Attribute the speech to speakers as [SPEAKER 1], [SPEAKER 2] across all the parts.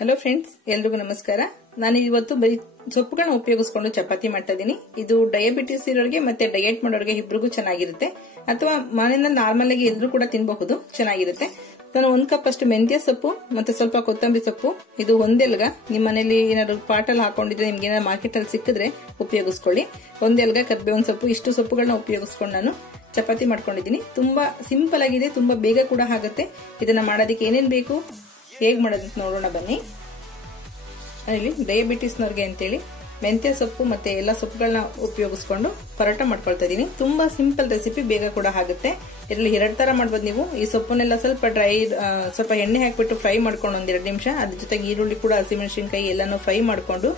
[SPEAKER 1] Hello friends ಎಲ್ರಿಗೂ ನಮಸ್ಕಾರ. ನಾನು ಇವತ್ತು ಬರೀ ಸೊಪ್ಪುಗಳನ್ನ ಉಪಯೋಗಿಸ್ಕೊಂಡು ಚಪಾತಿ ಮಾಡ್ತಾ ಇದ್ದೀನಿ. ಇದು ಡಯಾಬಿಟಿಸ್ ಇರೋರಿಗೆ ಮತ್ತೆ ಡಯಟ್ ಮಾಡೋರಿಗೆ ಇಬ್ರಿಗೂ ಚೆನ್ನಾಗಿರುತ್ತೆ. ಅಥವಾ ಮನೆಯಿಂದ ನಾರ್ಮಲ್ ಆಗಿ ಎಲ್ರು ಕೂಡ ತಿನ್ನಬಹುದು ಚೆನ್ನಾಗಿರುತ್ತೆ. ನಾನು ಒಂದ್ ಕಪ್ ಅಷ್ಟು ಮೆಂತ್ಯ ಸೊಪ್ಪು, ಮತ್ತೆ ಸ್ವಲ್ಪ ಕೊತ್ತಂಬರಿ ಸೊಪ್ಪು, ಇದು ಒಂದೆಲ್ಗ ನಿಮ್ಮ ಮನೇಲಿ ಏನಾದ್ರು ಪಾಟಲ್ಲಿ ಹಾಕೊಂಡಿದ್ರೆ ನಿಮ್ಗೆ ಏನಾದ್ರು ಮಾರ್ಕೆಟ್ ಅಲ್ಲಿ ಸಿಕ್ಕಿದ್ರೆ ಉಪಯೋಗಿಸ್ಕೊಳ್ಳಿ. ಒಂದೆಲ್ಗ ಕರ್ಬೇವಿನ ಸೊಪ್ಪು, ಇಷ್ಟು ಸೊಪ್ಪುಗಳನ್ನ ಉಪಯೋಗಿಸ್ಕೊಂಡು ನಾನು ಚಪಾತಿ ಮಾಡ್ಕೊಂಡಿದ್ದೀನಿ. ತುಂಬಾ ಸಿಂಪಲ್ ಆಗಿದೆ, ತುಂಬಾ ಬೇಗ ಕೂಡ ಆಗುತ್ತೆ. ಇದನ್ನ ಮಾಡೋದಕ್ಕೆ ಏನೇನ್ ಬೇಕು? ಹೇಗ್ ಮಾಡೋದಂತ ನೋಡೋಣ ಬನ್ನಿ. ಇಲ್ಲಿ ಡಯಾಬಿಟಿಸ್ನವ್ರಿಗೆ ಅಂತೇಳಿ ಮೆಂತ್ಯ ಸೊಪ್ಪು ಮತ್ತೆ ಎಲ್ಲ ಸೊಪ್ಪುಗಳನ್ನ ಉಪಯೋಗಿಸ್ಕೊಂಡು ಪರೋಟ ಮಾಡ್ಕೊಳ್ತಾ ಇದೀನಿ ತುಂಬಾ ಸಿಂಪಲ್ ರೆಸಿಪಿ ಬೇಗ ಕೂಡ ಆಗುತ್ತೆ. ಇದರಲ್ಲಿ ಎರಡು ತರ ಮಾಡ್ಬೋದು ನೀವು. ಈ ಸೊಪ್ಪನ್ನೆಲ್ಲ ಸ್ವಲ್ಪ ಡ್ರೈ ಸ್ವಲ್ಪ ಎಣ್ಣೆ ಹಾಕ್ಬಿಟ್ಟು ಫ್ರೈ ಮಾಡ್ಕೊಂಡು ಒಂದೆರಡು ನಿಮಿಷ. ಅದ್ರ ಜೊತೆಗೆ ಈರುಳ್ಳಿ ಕೂಡ ಹಸಿಮೆಣಸಿನ್ಕಾಯಿ ಎಲ್ಲಾನು ಫ್ರೈ ಮಾಡ್ಕೊಂಡು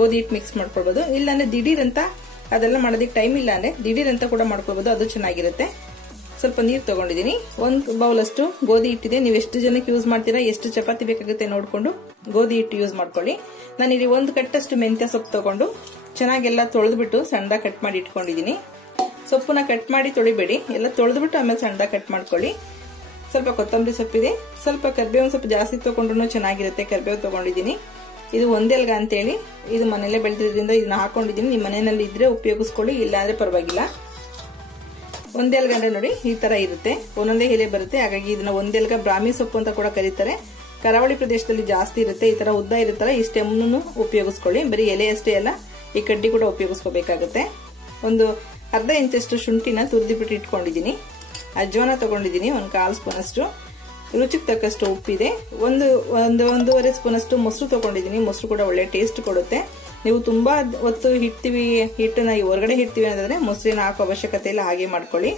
[SPEAKER 1] ಗೋಧಿ ಹಿಟ್ಟು ಮಿಕ್ಸ್ ಮಾಡ್ಕೊಳ್ಬಹುದು ಇಲ್ಲಾಂದ್ರೆ ದಿಢೀರ್ ಅಂತ ಅದೆಲ್ಲ ಮಾಡೋದಕ್ಕೆ ಟೈಮ್ ಇಲ್ಲ ಅಂದ್ರೆ ದಿಢೀರ್ ಅಂತ ಕೂಡ ಮಾಡ್ಕೊಳ್ಬಹುದು ಅದು ಚೆನ್ನಾಗಿರುತ್ತೆ. ಸ್ವಲ್ಪ ನೀರು ತಗೊಂಡಿದ್ದೀನಿ. ಒಂದು ಬೌಲ್ ಅಷ್ಟು ಗೋಧಿ ಹಿಟ್ಟಿದೆ. ನೀವು ಎಷ್ಟು ಜನಕ್ಕೆ ಯೂಸ್ ಮಾಡ್ತೀರಾ, ಎಷ್ಟು ಚಪಾತಿ ಬೇಕಾಗುತ್ತೆ ನೋಡಿಕೊಂಡು ಗೋಧಿ ಹಿಟ್ಟು ಯೂಸ್ ಮಾಡ್ಕೊಳ್ಳಿ. ನಾನು ಇಲ್ಲಿ ಒಂದು ಕಟ್ಟಷ್ಟು ಮೆಂತ್ಯ ಸೊಪ್ಪು ತಗೊಂಡು ಚೆನ್ನಾಗೆಲ್ಲ ತೊಳೆದ್ಬಿಟ್ಟು ಸಣ್ಣದ ಕಟ್ ಮಾಡಿ ಇಟ್ಕೊಂಡಿದ್ದೀನಿ. ಸೊಪ್ಪನ್ನ ಕಟ್ ಮಾಡಿ ತೊಳಿಬೇಡಿ. ಎಲ್ಲ ತೊಳೆದ್ಬಿಟ್ಟು ಆಮೇಲೆ ಸಣ್ಣದ ಕಟ್ ಮಾಡ್ಕೊಳ್ಳಿ. ಸ್ವಲ್ಪ ಕೊತ್ತಂಬರಿ ಸೊಪ್ಪಿದೆ. ಸ್ವಲ್ಪ ಕರ್ಬೇವು ಸ್ವಲ್ಪ ಜಾಸ್ತಿ ತಗೊಂಡ್ರು ಚೆನ್ನಾಗಿರುತ್ತೆ. ಕರ್ಬೇವು ತಗೊಂಡಿದ್ದೀನಿ. ಇದು ಒಂದೆಲ್ಗ ಅಂತೇಳಿ ಇದು ಮನೆಯಲ್ಲೇ ಬೆಳೆದಿದ್ರಿಂದ ಇದನ್ನ ಹಾಕೊಂಡಿದ್ದೀನಿ. ನಿಮ್ಮ ಮನೆಯಲ್ಲಿ ಇದ್ರೆ ಉಪಯೋಗಿಸ್ಕೊಳ್ಳಿ ಇಲ್ಲ ಅಂದ್ರೆ ಪರವಾಗಿಲ್ಲ. ಒಂದೆಲ್ಗ ಅಂದ್ರೆ ನೋಡಿ ಈ ತರ ಇರುತ್ತೆ. ಒಂದೊಂದೇ ಎಲೆ ಬರುತ್ತೆ. ಹಾಗಾಗಿ ಇದನ್ನ ಒಂದೆಲ್ಗ ಬ್ರಾಹ್ಮಿ ಸೊಪ್ಪು ಅಂತ ಕೂಡ ಕರೀತಾರೆ. ಕರಾವಳಿ ಪ್ರದೇಶದಲ್ಲಿ ಜಾಸ್ತಿ ಇರುತ್ತೆ. ಈ ತರ ಉದ್ದ ಇರುತ್ತಲ್ಲ, ಈ ಸ್ಟೆಮ್ನು ಉಪಯೋಗಿಸ್ಕೊಳ್ಳಿ. ಬರೀ ಎಲೆ ಅಷ್ಟೇ ಅಲ್ಲ, ಈ ಕಡ್ಡಿ ಕೂಡ ಉಪಯೋಗಿಸ್ಕೋಬೇಕಾಗುತ್ತೆ. ಒಂದು ಅರ್ಧ ಇಂಚಷ್ಟು ಶುಂಠಿನ ತುರಿದಿಬಿಟ್ಟು ಇಟ್ಕೊಂಡಿದ್ದೀನಿ. ಅಜ್ವಾನ ತಗೊಂಡಿದ್ದೀನಿ, ಒಂದು ಕಾಲು ಸ್ಪೂನ್ ಅಷ್ಟು ರುಚಿಗೆ ತಕ್ಕಷ್ಟು ಉಪ್ಪಿದೆ. ಒಂದು ಒಂದು ಒಂದೂವರೆ ಸ್ಪೂನ್ ಅಷ್ಟು ಮೊಸರು ತಗೊಂಡಿದ್ದೀನಿ. ಮೊಸರು ಕೂಡ ಒಳ್ಳೆ ಟೇಸ್ಟ್ ಕೊಡುತ್ತೆ. ನೀವು ತುಂಬಾ ಹೊತ್ತು ಹಿಡ್ತೀವಿ ಹಿಟ್ಟನ್ನ ಹೊರಗಡೆ ಹಿಡ್ತೀವಿ ಅಂತಂದ್ರೆ ಮೊಸರಿನ ಹಾಕೋ ಅವಶ್ಯಕತೆ ಇಲ್ಲ, ಹಾಗೆ ಮಾಡ್ಕೊಳ್ಳಿ.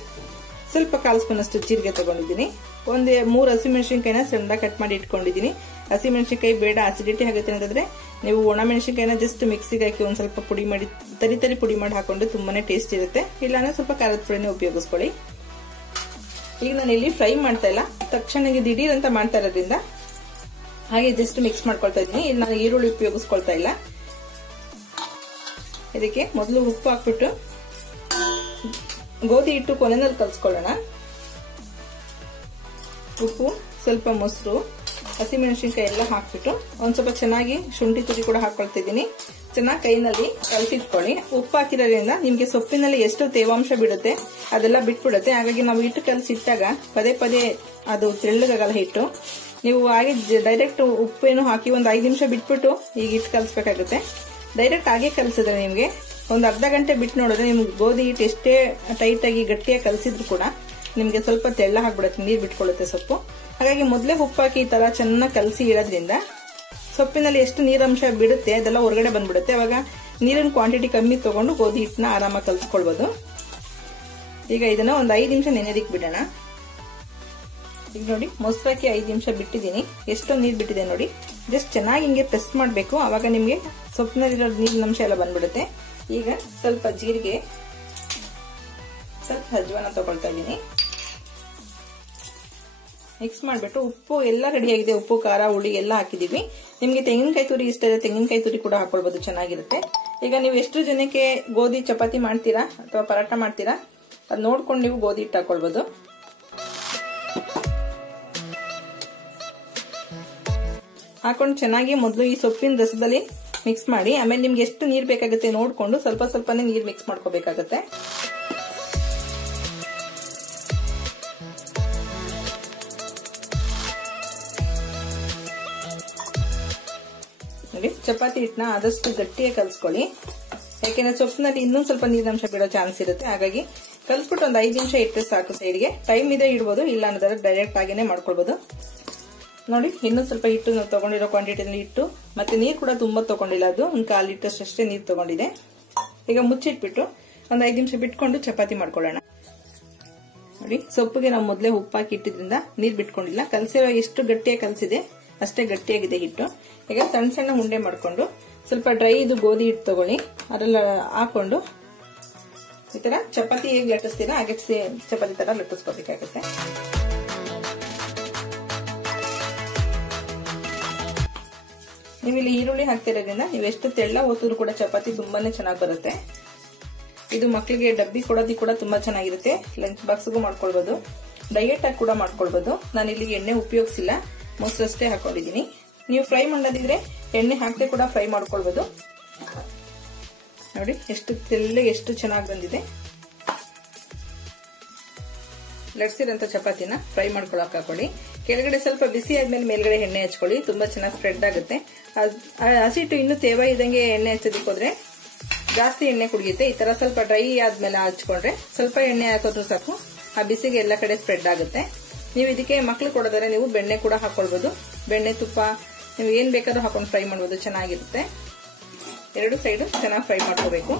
[SPEAKER 1] ಸ್ವಲ್ಪ ಕಾಲು ಸ್ಪೂನ್ ಅಷ್ಟು ಜೀರಿಗೆ ತಗೊಂಡಿದ್ದೀನಿ. ಒಂದು ಮೂರು ಹಸಿಮೆಣಸಿನ್ಕಾಯಿನ ಸಣ್ಣ ಕಟ್ ಮಾಡಿ ಇಟ್ಕೊಂಡಿದ್ದೀನಿ. ಹಸಿಮೆಣಸಿನ್ಕಾಯಿ ಬೇಡ ಅಸಿಡಿಟಿ ಆಗುತ್ತೆ ಅಂತಂದ್ರೆ ನೀವು ಒಣಮೆಣಸಿನ್ಕಾಯಿನ ಜಸ್ಟ್ ಮಿಕ್ಸಿಗೆ ಹಾಕಿ ಒಂದು ಸ್ವಲ್ಪ ಪುಡಿ ಮಾಡಿ, ತರಿ ತರಿ ಪುಡಿ ಮಾಡಿ ಹಾಕೊಂಡು ತುಂಬಾನೇ ಟೇಸ್ಟ್ ಇರುತ್ತೆ. ಇಲ್ಲಾಂದ್ರೆ ಸ್ವಲ್ಪ ಖಾರದ ಪುಡಿನ ಉಪಯೋಗಿಸ್ಕೊಳ್ಳಿ. ಈಗ ನಾನು ಇಲ್ಲಿ ಫ್ರೈ ಮಾಡ್ತಾ ಇಲ್ಲ. ತಕ್ಷಣ ದಿಢೀರ್ ಅಂತ ಮಾಡ್ತಾ ಇರೋದ್ರಿಂದ ಹಾಗೆ ಜಸ್ಟ್ ಮಿಕ್ಸ್ ಮಾಡ್ಕೊಳ್ತಾ ಇದ್ದೀನಿ. ಇಲ್ಲಿ ನಾನು ಈರುಳ್ಳಿ ಉಪಯೋಗಿಸ್ಕೊಳ್ತಾ ಇಲ್ಲ. ಇದಕ್ಕೆ ಮೊದಲು ಉಪ್ಪು ಹಾಕ್ಬಿಟ್ಟು ಗೋಧಿ ಹಿಟ್ಟು ಕೊನೆಯಲ್ಲಿ ಕಲ್ಸ್ಕೊಳ್ಳೋಣ. ಉಪ್ಪು, ಸ್ವಲ್ಪ ಮೊಸರು, ಹಸಿಮೆಣಸಿನ್ಕಾಯಿ ಎಲ್ಲ ಹಾಕ್ಬಿಟ್ಟು ಒಂದ್ ಸ್ವಲ್ಪ ಚೆನ್ನಾಗಿ ಶುಂಠಿ ತುರಿ ಕೂಡ ಹಾಕೊಳ್ತಿದ್ದೀನಿ. ಚೆನ್ನಾಗಿ ಕೈನಲ್ಲಿ ಕಲಸಿಟ್ಕೊಳ್ಳಿ. ಉಪ್ಪು ಹಾಕಿರೋದ್ರಿಂದ ನಿಮ್ಗೆ ಸೊಪ್ಪಿನಲ್ಲಿ ಎಷ್ಟು ತೇವಾಂಶ ಬಿಡುತ್ತೆ ಅದೆಲ್ಲ ಬಿಟ್ಬಿಡುತ್ತೆ. ಹಾಗಾಗಿ ನಾವು ಹಿಟ್ಟು ಕಲಸಿಟ್ಟಾಗ ಪದೇ ಪದೇ ಅದು ತೆಳ್ಳಗಾಗಲ್ಲ ಹಿಟ್ಟು. ನೀವು ಹಾಗೆ ಡೈರೆಕ್ಟ್ ಉಪ್ಪೇನು ಹಾಕಿ ಒಂದು ಐದು ನಿಮಿಷ ಬಿಟ್ಬಿಟ್ಟು ಈಗ ಹಿಟ್ಟು ಕಲಿಸ್ಬೇಕಾಗುತ್ತೆ. ಡೈರೆಕ್ಟ್ ಹಾಗೆ ಕಲಸಿದ್ರೆ ನಿಮಗೆ. ಒಂದು ಅರ್ಧ ಗಂಟೆ ಬಿಟ್ಟು ನೋಡಿದ್ರೆ ನಿಮ್ಗೆ ಗೋಧಿ ಹಿಟ್ಟು ಎಷ್ಟೇ ಟೈಟಾಗಿ ಗಟ್ಟಿಯಾಗಿ ಕಲಸಿದ್ರು ಕೂಡ ನಿಮಗೆ ಸ್ವಲ್ಪ ತೆಳ್ಳ ಹಾಕ್ಬಿಡುತ್ತೆ ನೀರು ಬಿಟ್ಕೊಳ್ಳುತ್ತೆ ಸೊಪ್ಪು. ಹಾಗಾಗಿ ಮೊದಲೇ ಉಪ್ಪಾಕಿ ಈ ಥರ ಚೆನ್ನಾಗಿ ಕಲಸಿ ಇಡೋದ್ರಿಂದ ಸೊಪ್ಪಿನಲ್ಲಿ ಎಷ್ಟು ನೀರಂಶ ಬಿಡುತ್ತೆ ಅದೆಲ್ಲ ಹೊರಗಡೆ ಬಂದ್ಬಿಡುತ್ತೆ. ಅವಾಗ ನೀರಿನ ಕ್ವಾಂಟಿಟಿ ಕಮ್ಮಿ ತಗೊಂಡು ಗೋಧಿ ಹಿಟ್ಟನ್ನ ಆರಾಮಾಗಿ ಕಲಿಸ್ಕೊಳ್ಬೋದು. ಈಗ ಇದನ್ನ ಒಂದು ಐದು ನಿಮಿಷ ನೆನೆದಿಕ್ ಬಿಡೋಣ. ಈಗ ನೋಡಿ, ಮೊಸರಾಕಿ ಐದು ನಿಮಿಷ ಬಿಟ್ಟಿದ್ದೀನಿ. ಎಷ್ಟೊಂದು ನೀರು ಬಿಟ್ಟಿದೆ ನೋಡಿ. ಜಸ್ಟ್ ಚೆನ್ನಾಗಿ ಹಿಂಗೆ ಪ್ರೆಸ್ ಮಾಡಬೇಕು. ಆವಾಗ ನಿಮಗೆ ಸೊಪ್ಪಿನಲ್ಲಿರೋ ನೀರಿನ ಅಂಶ ಎಲ್ಲ ಬಂದ್ಬಿಡುತ್ತೆ. ಈಗ ಸ್ವಲ್ಪ ಜೀರಿಗೆ, ಸ್ವಲ್ಪ ಅಜ್ವಾನ ತಗೊಳ್ತಾ ಇದ್ದೀನಿ. ಮಿಕ್ಸ್ ಮಾಡಿಬಿಟ್ಟು ಉಪ್ಪು ಎಲ್ಲ ರೆಡಿ ಆಗಿದೆ. ಉಪ್ಪು, ಖಾರ, ಹುಳಿ ಎಲ್ಲ ಹಾಕಿದೀವಿ. ನಿಮಗೆ ತೆಂಗಿನಕಾಯಿ ತುರಿ ಇಷ್ಟ ಇದೆ ತೆಂಗಿನಕಾಯಿ ತುರಿ ಕೂಡ ಹಾಕೊಳ್ಬಹುದು ಚೆನ್ನಾಗಿರುತ್ತೆ. ಈಗ ನೀವು ಎಷ್ಟು ಜನಕ್ಕೆ ಗೋಧಿ ಚಪಾತಿ ಮಾಡ್ತೀರಾ ಅಥವಾ ಪರಾಟ ಮಾಡ್ತೀರಾ, ಅದು ನೋಡ್ಕೊಂಡು ನೀವು ಗೋಧಿ ಹಿಟ್ಟು ಹಾಕೊಳ್ಬಹುದು ಹಾಕೊಂಡು ಚೆನ್ನಾಗಿ ಮೊದಲು ಈ ಸೊಪ್ಪಿನ ರಸದಲ್ಲಿ ಮಿಕ್ಸ್ ಮಾಡಿ, ಆಮೇಲೆ ನಿಮ್ಗೆ ಎಷ್ಟು ನೀರು ಬೇಕಾಗುತ್ತೆ ನೋಡಿಕೊಂಡು ಸ್ವಲ್ಪ ಸ್ವಲ್ಪನೇ ನೀರು ಮಿಕ್ಸ್ ಮಾಡ್ಕೋಬೇಕಾಗತ್ತೆ. ಚಪಾತಿ ಹಿಟ್ಟನ್ನ ಆದಷ್ಟು ಗಟ್ಟಿಯಾಗಿ ಕಲಿಸ್ಕೊಳ್ಳಿ. ಯಾಕೆಂದ್ರೆ ಸೊಪ್ಪಿನಲ್ಲಿ ಇನ್ನೊಂದು ಸ್ವಲ್ಪ ನೀರಿನಂಶ ಬಿಡೋ ಚಾನ್ಸ್ ಇರುತ್ತೆ. ಹಾಗಾಗಿ ಕಲ್ಸ್ಬಿಟ್ಟು ಒಂದು ಐದು ನಿಮಿಷ ಇಟ್ಟರೆ ಸಾಕು ಸೈಡ್ಗೆ ಟೈಮ್ ಇದೆ ಇಡ್ಬೋದು, ಇಲ್ಲ ಅನ್ನೋದಾದ್ರೆ ಡೈರೆಕ್ಟ್ ಆಗಿನೇ ಮಾಡ್ಕೊಳ್ಬೋದು. ನೋಡಿ ಇನ್ನೂ ಸ್ವಲ್ಪ ಹಿಟ್ಟು ನಾವು ತಗೊಂಡಿರೋ ಕ್ವಾಂಟಿಟಿನಲ್ಲಿ ಹಿಟ್ಟು, ಮತ್ತೆ ನೀರು ಕೂಡ ತುಂಬಾ ತಗೊಂಡಿಲ್ಲ ಅದು. ಒಂದು ಕಾಲು ಲೀಟರ್ ಅಷ್ಟೇ ನೀರು ತಗೊಂಡಿದೆ. ಈಗ ಮುಚ್ಚಿಟ್ಬಿಟ್ಟು ಒಂದು ಐದು ನಿಮಿಷ ಬಿಟ್ಕೊಂಡು ಚಪಾತಿ ಮಾಡ್ಕೊಳ್ಳೋಣ. ನೋಡಿ, ಸೊಪ್ಪಿಗೆ ನಾವು ಮೊದಲೇ ಉಪ್ಪು ಹಾಕಿ ಇಟ್ಟಿದ್ರಿಂದ ನೀರು ಬಿಟ್ಕೊಂಡಿಲ್ಲ. ಕಲಸಿರೋ ಎಷ್ಟು ಗಟ್ಟಿಯಾಗಿ ಕಲಸಿದೆ, ಅಷ್ಟೇ ಗಟ್ಟಿಯಾಗಿದೆ ಹಿಟ್ಟು. ಈಗ ಸಣ್ಣ ಸಣ್ಣ ಉಂಡೆ ಮಾಡಿಕೊಂಡು ಸ್ವಲ್ಪ ಡ್ರೈ ಇದು ಗೋಧಿ ಹಿಟ್ಟು ತಗೊಳ್ಳಿ. ಅದೆಲ್ಲ ಹಾಕೊಂಡು ಈ ತರ ಚಪಾತಿ ಹೇಗೆ ಲಟ್ಟಿಸ್ತೀರಾ? ಹಾಗೆ ಚಪಾತಿ ತರ ಲಟ್ಟಿಸ್ಕೋಬೇಕಾಗುತ್ತೆ ನೀವು ಇಲ್ಲಿ ಈರುಳ್ಳಿ ಹಾಕ್ತಿರೋದ್ರಿಂದ ನೀವು ಎಷ್ಟು ತೆಳ್ಳ ಓದಿದ್ರು ಕೂಡ ಚಪಾತಿ ತುಂಬಾನೇ ಚೆನ್ನಾಗಿ ಬರುತ್ತೆ. ಇದು ಮಕ್ಕಳಿಗೆ ಡಬ್ಬಿ ಕೊಡೋದಿ ಕೂಡ ತುಂಬಾ ಚೆನ್ನಾಗಿರುತ್ತೆ. ಲಂಚ್ ಬಾಕ್ಸ್ಗೂ ಮಾಡ್ಕೊಳ್ಬಹುದು ಡಯಟ್ ಆಗಿ ಕೂಡ ಮಾಡ್ಕೊಳ್ಬಹುದು ನಾನು ಇಲ್ಲಿ ಎಣ್ಣೆ ಉಪಯೋಗಿಸಿಲ್ಲ. ಮೊಸರಷ್ಟೇ ಹಾಕೊಂಡಿದ್ದೀನಿ ನೀವು ಫ್ರೈ ಮಾಡೋದಿದ್ರೆ ಎಣ್ಣೆ ಹಾಕದೆ ಕೂಡ ಫ್ರೈ ಮಾಡ್ಕೊಳ್ಬೋದು. ನೋಡಿ, ಎಷ್ಟು ತೆಳ್ಳಗೆ ಎಷ್ಟು ಚೆನ್ನಾಗಿ ಬಂದಿದೆ. ಲಟ್ಸಿರೋಂಥ ಚಪಾತಿನ ಫ್ರೈ ಮಾಡ್ಕೊಳಕ್ ಹಾಕೊಳ್ಳಿ. ಕೆಳಗಡೆ ಸ್ವಲ್ಪ ಬಿಸಿ ಆದ್ಮೇಲೆ ಮೇಲ್ಗಡೆ ಎಣ್ಣೆ ಹಚ್ಕೊಳ್ಳಿ. ತುಂಬಾ ಚೆನ್ನಾಗಿ ಸ್ಪ್ರೆಡ್ ಆಗುತ್ತೆ. ಹಸಿಟ್ಟು ಇನ್ನೂ ತೇವ ಇದ್ದಂಗೆ ಎಣ್ಣೆ ಹಚ್ಚೋದಕ್ಕೆ ಹೋದ್ರೆ ಜಾಸ್ತಿ ಎಣ್ಣೆ ಕುಡಿಯುತ್ತೆ. ಈ ತರ ಸ್ವಲ್ಪ ಡ್ರೈ ಆದ್ಮೇಲೆ ಹಚ್ಕೊಂಡ್ರೆ ಸ್ವಲ್ಪ ಎಣ್ಣೆ ಹಾಕೋದ್ರು ಸಾಕು. ಆ ಬಿಸಿಗೆ ಎಲ್ಲ ಕಡೆ ಸ್ಪ್ರೆಡ್ ಆಗುತ್ತೆ. ನೀವು ಇದಕ್ಕೆ ಮಕ್ಳು ಕೊಡೋದಾದ್ರೆ ನೀವು ಬೆಣ್ಣೆ ಕೂಡ ಹಾಕೊಳ್ಬಹುದು ಬೆಣ್ಣೆ ತುಪ್ಪ, ನೀವು ಏನ್ ಬೇಕಾದ್ರೂ ಹಾಕೊಂಡು ಫ್ರೈ ಮಾಡ್ಬೋದು. ಚೆನ್ನಾಗಿರುತ್ತೆ. ಎರಡು ಸೈಡು ಚೆನ್ನಾಗಿ ಫ್ರೈ ಮಾಡ್ಕೋಬೇಕು.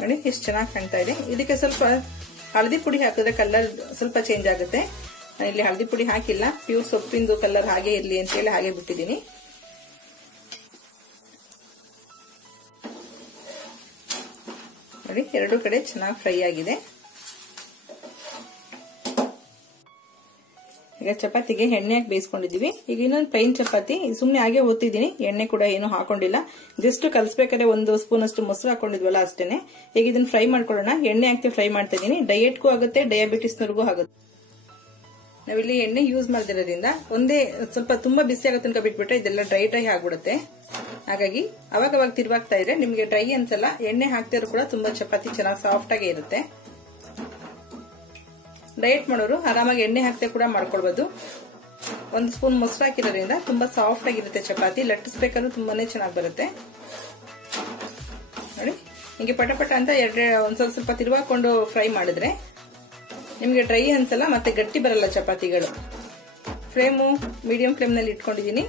[SPEAKER 1] ನೋಡಿ, ಎಷ್ಟು ಚೆನ್ನಾಗಿ ಕಾಣ್ತಾ ಇದೆ. ಇದಕ್ಕೆ ಸ್ವಲ್ಪ ಹಳದಿ ಪುಡಿ ಹಾಕಿದ್ರೆ ಕಲರ್ ಸ್ವಲ್ಪ ಚೇಂಜ್ ಆಗುತ್ತೆ. ನಾನು ಇಲ್ಲಿ ಹಳದಿ ಪುಡಿ ಹಾಕಿಲ್ಲ. ಪ್ಯೂರ್ ಸೊಪ್ಪಿಂದು ಕಲರ್ ಹಾಗೆ ಇರ್ಲಿ ಅಂತ ಹೇಳಿ ಹಾಗೆ ಬಿಟ್ಟಿದ್ದೀನಿ. ನೋಡಿ, ಎರಡು ಕಡೆ ಚೆನ್ನಾಗಿ ಫ್ರೈ ಆಗಿದೆ. ಈಗ ಚಪಾತಿಗೆ ಎಣ್ಣೆ ಹಾಕಿ ಬೇಯಿಸ್ಕೊಂಡಿದೀವಿ ಈಗ ಇನ್ನೊಂದು ಪ್ಲೈನ್ ಚಪಾತಿ. ಸುಮ್ಮನೆ ಹಾಗೆ ಓದ್ತಿದ್ದೀನಿ ಎಣ್ಣೆ ಕೂಡ ಏನು ಹಾಕೊಂಡಿಲ್ಲ. ಜಸ್ಟ್ ಕಲಿಸ್ಬೇಕಾದ್ರೆ ಒಂದು ಸ್ಪೂನ್ ಅಷ್ಟು ಮೊಸರು ಹಾಕೊಂಡಿದ್ವಲ್ಲ ಅಷ್ಟೇನೆ. ಈಗ ಇದನ್ನ ಫ್ರೈ ಮಾಡ್ಕೊಳ್ಳೋಣ. ಎಣ್ಣೆ ಹಾಕಿ ಫ್ರೈ ಮಾಡ್ತಾ ಇದೀನಿ ಡಯೆಟ್ಗೂ ಆಗುತ್ತೆ ಡಯಾಬಿಟಿಸ್ನವ್ರಿಗೂ ಆಗುತ್ತೆ. ನಾವಿಲ್ಲಿ ಎಣ್ಣೆ ಯೂಸ್ ಮಾಡ್ದಿರೋದ್ರಿಂದ ಒಂದೇ ಸ್ವಲ್ಪ ತುಂಬಾ ಬಿಸಿ ಆಗೋ ತನಕ ಬಿಟ್ಬಿಟ್ರೆ ಇದೆಲ್ಲ ಡ್ರೈ ಡ್ರೈ ಆಗ್ಬಿಡುತ್ತೆ. ಹಾಗಾಗಿ ಅವಾಗ ಅವಾಗ ತಿರುವಾಗ್ತಾ ಇದ್ರೆ ನಿಮ್ಗೆ ಡ್ರೈ ಅನ್ಸಲ್ಲ. ಎಣ್ಣೆ ಹಾಕ್ತಿದ್ರು ಕೂಡ ತುಂಬಾ ಚಪಾತಿ ಚೆನ್ನಾಗಿ ಸಾಫ್ಟ್ ಆಗಿ ಇರುತ್ತೆ. ಡಯಟ್ ಮಾಡೋರು ಆರಾಮಾಗಿ ಎಣ್ಣೆ ಹಾಕ್ತೆ ಕೂಡ ಮಾಡ್ಕೊಳ್ಬಹುದು ಒಂದು ಸ್ಪೂನ್ ಮೊಸರು ಹಾಕಿರೋದ್ರಿಂದ ತುಂಬಾ ಸಾಫ್ಟ್ ಆಗಿರುತ್ತೆ ಚಪಾತಿ. ಲಟ್ಟಿಸ್ಬೇಕಂದ್ರೆ ತುಂಬಾನೇ ಚೆನ್ನಾಗಿ ಬರುತ್ತೆ. ನೋಡಿ ಹಿಂಗೆ ಪಟ ಪಟ ಅಂತ ಎರಡು, ಒಂದ್ ಸ್ವಲ್ಪ ಸ್ವಲ್ಪ ತಿರುವಾಕೊಂಡು ಫ್ರೈ ಮಾಡಿದ್ರೆ ನಿಮ್ಗೆ ಡ್ರೈ ಅನ್ಸಲ್ಲ, ಮತ್ತೆ ಗಟ್ಟಿ ಬರಲ್ಲ ಚಪಾತಿಗಳು. ಫ್ಲೇಮು ಮೀಡಿಯಂ ಫ್ಲೇಮ್ನಲ್ಲಿ ಇಟ್ಕೊಂಡಿದೀನಿ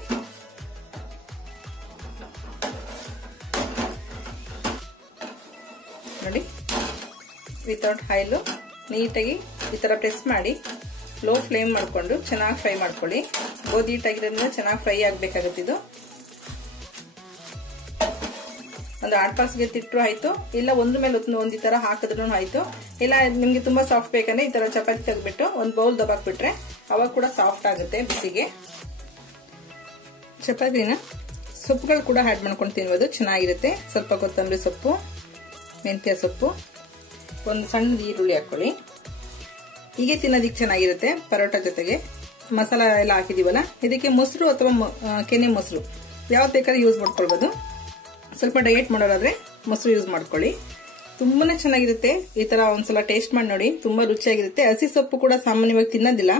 [SPEAKER 1] ನೋಡಿ ವಿತೌಟ್ ಆಯಿಲು ನೀಟಾಗಿ ಈ ತರ ಪ್ರೆಸ್ ಮಾಡಿ ಲೋ ಫ್ಲೇಮ್ ಮಾಡಿಕೊಂಡು ಚೆನ್ನಾಗಿ ಫ್ರೈ ಮಾಡ್ಕೊಳ್ಳಿ. ಗೋಧಿ ಹಿಟ್ಟಾಗಿರೋದ್ರಿಂದ ಚೆನ್ನಾಗಿ ಫ್ರೈ ಆಗ್ಬೇಕಾಗುತ್ತೆ ಇದು. ಒಂದು ಆಟ್ ಪಾಸ್ಗೆ ತಿಟ್ಟರು ಆಯ್ತು. ಇಲ್ಲ ಒಂದ್ರ ಮೇಲೆ ಒಂದು ಈ ತರ ಹಾಕಿದ್ರು ಆಯ್ತು. ಇಲ್ಲ, ನಿಮಗೆ ತುಂಬಾ ಸಾಫ್ಟ್ ಬೇಕಂದ್ರೆ ಈ ತರ ಚಪಾತಿ ತೆಗೆದ್ಬಿಟ್ಟು ಒಂದು ಬೌಲ್ ದಬಾಕ್ಬಿಟ್ರೆ ಅವಾಗ ಕೂಡ ಸಾಫ್ಟ್ ಆಗುತ್ತೆ ಬಿಸಿಗೆ. ಚಪಾತಿನ ಸೊಪ್ಪುಗಳು ಕೂಡ ಆ್ಯಡ್ ಮಾಡ್ಕೊಂಡು ತಿನ್ಬೋದು, ಚೆನ್ನಾಗಿರುತ್ತೆ. ಸ್ವಲ್ಪ ಕೊತ್ತಂಬರಿ ಸೊಪ್ಪು, ಮೆಂತ್ಯ ಸೊಪ್ಪು, ಒಂದು ಸಣ್ಣ ಈರುಳ್ಳಿ ಹಾಕೊಳ್ಳಿ. ಹೀಗೆ ತಿನ್ನೋದಿಕ್ಕೆ ಚೆನ್ನಾಗಿರುತ್ತೆ ಪರೋಟ ಜೊತೆಗೆ. ಮಸಾಲ ಎಲ್ಲ ಹಾಕಿದೀವಲ್ಲ? ಇದಕ್ಕೆ ಮೊಸರು ಅಥವಾ ಕೆನೆ ಮೊಸರು. ಯಾವ ಬೇಕಾದ್ರೆ ಯೂಸ್ ಮಾಡ್ಕೊಳ್ಬೋದು. ಸ್ವಲ್ಪ ಡಯೆಟ್ ಮಾಡೋರಾದ್ರೆ ಮೊಸರು ಯೂಸ್ ಮಾಡ್ಕೊಳ್ಳಿ. ತುಂಬಾನೇ ಚೆನ್ನಾಗಿರುತ್ತೆ. ಈ ತರ ಒಂದ್ಸಲ ಟೇಸ್ಟ್ ಮಾಡಿ ನೋಡಿ. ತುಂಬಾ ರುಚಿಯಾಗಿರುತ್ತೆ. ಹಸಿ ಸೊಪ್ಪು ಕೂಡ ಸಾಮಾನ್ಯವಾಗಿ ತಿನ್ನೋದಿಲ್ಲ.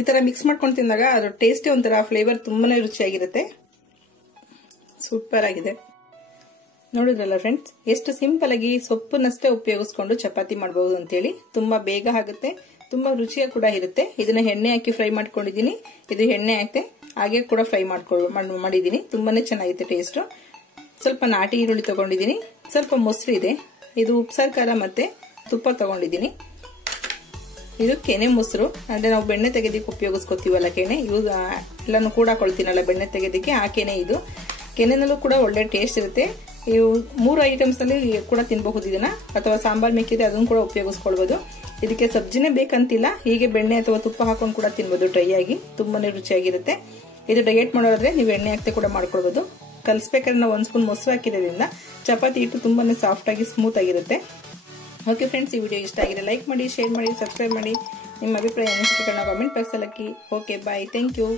[SPEAKER 1] ಈ ತರ ಮಿಕ್ಸ್ ಮಾಡ್ಕೊಂಡು ತಿಂದಾಗ ಅದ್ರ ಟೇಸ್ಟೇ ಒಂಥರ ಫ್ಲೇವರ್ ತುಂಬಾನೇ ರುಚಿಯಾಗಿರುತ್ತೆ. ಸೂಪರ್ ಆಗಿದೆ ನೋಡಿದ್ರಲ್ಲ ಫ್ರೆಂಡ್ಸ್ ಎಷ್ಟು ಸಿಂಪಲ್ ಆಗಿ ಸೊಪ್ಪನ್ನಷ್ಟೇ ಉಪಯೋಗಿಸ್ಕೊಂಡು ಚಪಾತಿ ಮಾಡಬಹುದು ಅಂತೇಳಿ. ತುಂಬಾ ಬೇಗ ಆಗುತ್ತೆ. ತುಂಬಾ ರುಚಿಯಾಗಿ ಕೂಡ ಇರುತ್ತೆ. ಇದನ್ನ ಎಣ್ಣೆ ಹಾಕಿ ಫ್ರೈ ಮಾಡ್ಕೊಂಡಿದೀನಿ ಇದು ಎಣ್ಣೆ ಹಾಕಿ ಹಾಗೆ ಕೂಡ ಫ್ರೈ ಮಾಡ್ಕೊಳ್ಳ ಮಾಡಿದೀನಿ ತುಂಬಾನೇ ಚೆನ್ನಾಗಿದೆ ಟೇಸ್ಟ್. ಸ್ವಲ್ಪ ನಾಟಿ ಈರುಳ್ಳಿ ತಗೊಂಡಿದ್ದೀನಿ. ಸ್ವಲ್ಪ ಮೊಸರು ಇದೆ. ಇದು ಉಪ್ಸಾರು ಖಾರ ಮತ್ತೆ ತುಪ್ಪ ತಗೊಂಡಿದ್ದೀನಿ. ಇದು ಕೆನೆ ಮೊಸರು. ಅಂದ್ರೆ ನಾವು ಬೆಣ್ಣೆ ತೆಗೆದಕ್ಕೆ ಉಪಯೋಗಿಸ್ಕೊತೀವಲ್ಲ ಕೆನೆ? ಯೂಸ್ ಎಲ್ಲಾನು ಕೂಡ ಕೊಳ್ತೀನಲ್ಲ ಬೆಣ್ಣೆ ತೆಗೆದಿಕ್ಕೆ. ಆ ಕೆನೆ ಇದು. ಕೆನೆನಲ್ಲೂ ಕೂಡ ಒಳ್ಳೆ ಟೇಸ್ಟ್ ಇರುತ್ತೆ. ಇವು ಮೂರು ಐಟಮ್ಸ್ ಅಲ್ಲಿ ಕೂಡ ತಿನ್ಬಹುದು ಇದನ್ನ. ಅಥವಾ ಸಾಂಬಾರ್ ಮೇಕಿದ್ರೆ ಅದನ್ನು ಕೂಡ ಉಪಯೋಗಿಸ್ಕೊಳ್ಬಹುದು ಇದಕ್ಕೆ ಸಬ್ಜಿನೇ ಬೇಕಂತಿಲ್ಲ. ಹೀಗೆ ಬೆಣ್ಣೆ ಅಥವಾ ತುಪ್ಪ ಹಾಕೊಂಡು ಕೂಡ ತಿನ್ಬೋದು ಡ್ರೈ ಆಗಿ. ತುಂಬಾನೇ ರುಚಿಯಾಗಿರುತ್ತೆ. ಇದು ಡಯೆಟ್ ಮಾಡೋದ್ರೆ ನೀವು ಎಣ್ಣೆ ಹಾಕ್ತೆ ಕೂಡ ಮಾಡ್ಕೊಳ್ಬಹುದು ಕಲಿಸ್ಬೇಕಾದ್ರೆ ನಾವು ಒಂದ್ ಸ್ಪೂನ್ ಮೊಸರು ಹಾಕಿರೋದ್ರಿಂದ ಚಪಾತಿ ಹಿಟ್ಟು ತುಂಬಾನೇ ಸಾಫ್ಟ್ ಆಗಿ ಸ್ಮೂತ್ ಆಗಿರುತ್ತೆ. ಓಕೆ ಫ್ರೆಂಡ್ಸ್ ಈ ವಿಡಿಯೋ ಇಷ್ಟ ಆಗಿದೆ ಲೈಕ್ ಮಾಡಿ ಶೇರ್ ಮಾಡಿ ಸಬ್ಸ್ಕ್ರೈಬ್ ಮಾಡಿ. ನಿಮ್ಮ ಅಭಿಪ್ರಾಯ ಅನಿಸಿಕೆಗಳನ್ನ ಕಾಮೆಂಟ್ ಬಾಕ್ಸ್ ಅಲ್ಲಿ ಓಕೆ ಬಾಯ್ ಥ್ಯಾಂಕ್ ಯು